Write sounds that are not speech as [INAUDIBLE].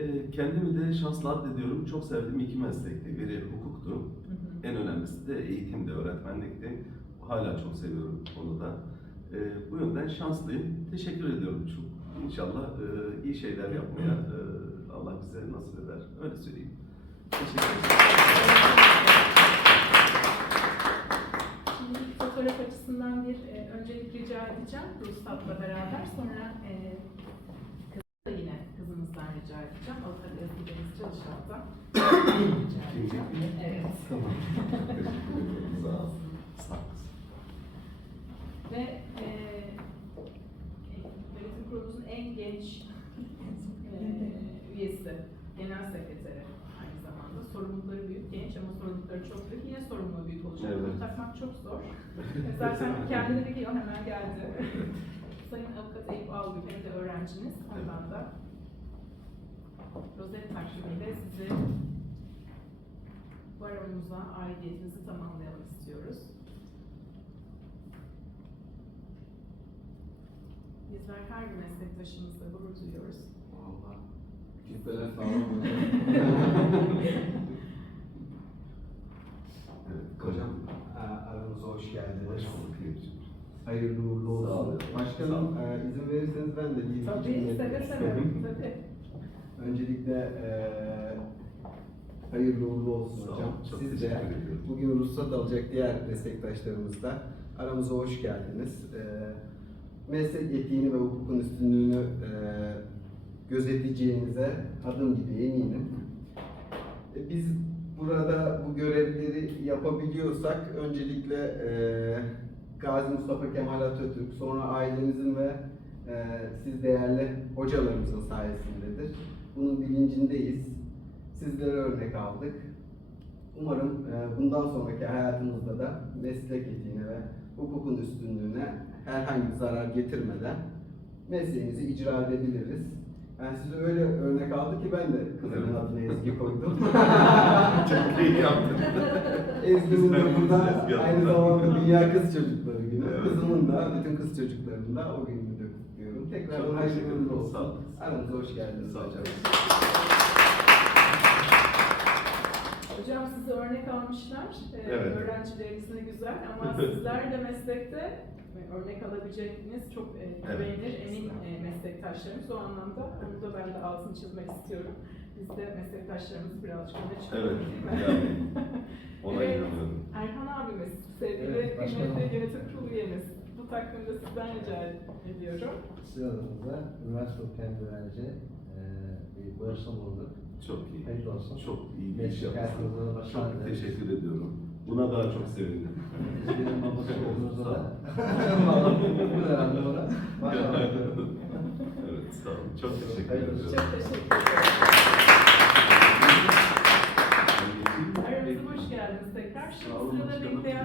e, kendimi de şanslı addediyorum. Çok sevdiğim iki meslekti. Biri hukuktu. Hı hı. En önemlisi de eğitimdi, öğretmenlikti. Hala çok seviyorum onu da. E, bu yönden şanslıyım. Teşekkür ediyorum çok. İnşallah e, iyi şeyler yapmaya e, Allah bize nasip eder. Öyle söyleyeyim. Teşekkür ederim. Şimdi fotoğraf açısından bir e, öncelik rica edeceğim Rustat'la beraber. Sonra e, kızı da yine kızımızdan rica edeceğim. Avukat Ezgi Deniz Çalışan'dan rica edeceğim. Evet. Tamam. Sağ ol. Sağ ol. Ve e, yönetim kurulumuzun en genç e, üyesi, genel sekreteri aynı zamanda. Sorumlulukları büyük, genç ama sorumlulukları çok büyük. Yine sorumluluğu büyük olacak. Evet. Bunu takmak çok zor. E, Zaten [LAUGHS] kendini biliyor, hemen geldi. Sayın Avukat Eyüp Algül, hem de öğrenciniz. Ondan da rozet takvimiyle sizi baronumuza aidiyetinizi tamamlayalım istiyoruz. Bizler her bir meslektaşımızla gurur duyuyoruz. Valla. Kütleler sağlam. [LAUGHS] Evet, Hocam aramıza hoş geldiniz. Hoş bulduk. Hayırlı uğurlu olsun. Başkanım e, izin verirseniz ben de bir Tabii, seve seve. Tabii. Öncelikle e, hayırlı uğurlu olsun Sağ hocam. çok Siz de bugün ruhsat alacak diğer meslektaşlarımız da aramıza hoş geldiniz. E, meslek etiğini ve hukukun üstünlüğünü e, gözetleyeceğinize adım gibi eminim. E, Biz burada bu görevleri yapabiliyorsak öncelikle e, Gazi Mustafa Kemal Atatürk, sonra ailemizin ve e, siz değerli hocalarımızın sayesindedir. Bunun bilincindeyiz. Sizlere örnek aldık. Umarım e, bundan sonraki hayatımızda da meslek etiğine ve hukukun üstünlüğüne herhangi bir zarar getirmeden mesleğimizi icra edebiliriz. Ben size öyle örnek aldı ki ben de kızımın Evet. adını Ezgi koydum. [LAUGHS] Çok iyi yaptın. Ezgi'nin de burada aynı adına. zamanda Dünya Kız Çocukları Günü. Evet. Kızımın da, bütün kız çocuklarının da o gününü de kutluyorum. Tekrar Çok hayırlı teşekkür uğurlu ederim. olsun. Sağ olun. Aramıza hoş geldiniz Sağ olun. hocam. Hocam sizi örnek almışlar. Ee, Evet. Öğrencileriniz ne güzel ama [LAUGHS] sizler de meslekte e, örnek alabileceğiniz çok e, güvenilir, emin e, meslektaşlarımız. O anlamda onu da ben de altını çizmek istiyorum. Biz de meslektaşlarımızı birazcık öne çıkaralım [LAUGHS] Evet. değil mi? Yani ona Evet. inanıyorum. Erhan abimiz, sevgili Evet, başkanım. kıymetli yönetim kurulu üyemiz hakkında sizden rica ediyorum. Sizin adınıza üniversite okuyan bir öğrenci e, bir bağışta bulunduk. Çok iyi. Hayırlı olsun. Çok iyi bir iş yaptınız. Çok teşekkür ediyorum. Buna daha çok sevindim. Hiçbirinin babası olduğunuzda da. Bu da herhalde bana. Evet, sağ olun. Çok teşekkür Hayırlı olsun. ederim. Çok teşekkür ederim. Aramıza hoş geldiniz tekrar. Şimdi Sağ olun, sırada bekleyen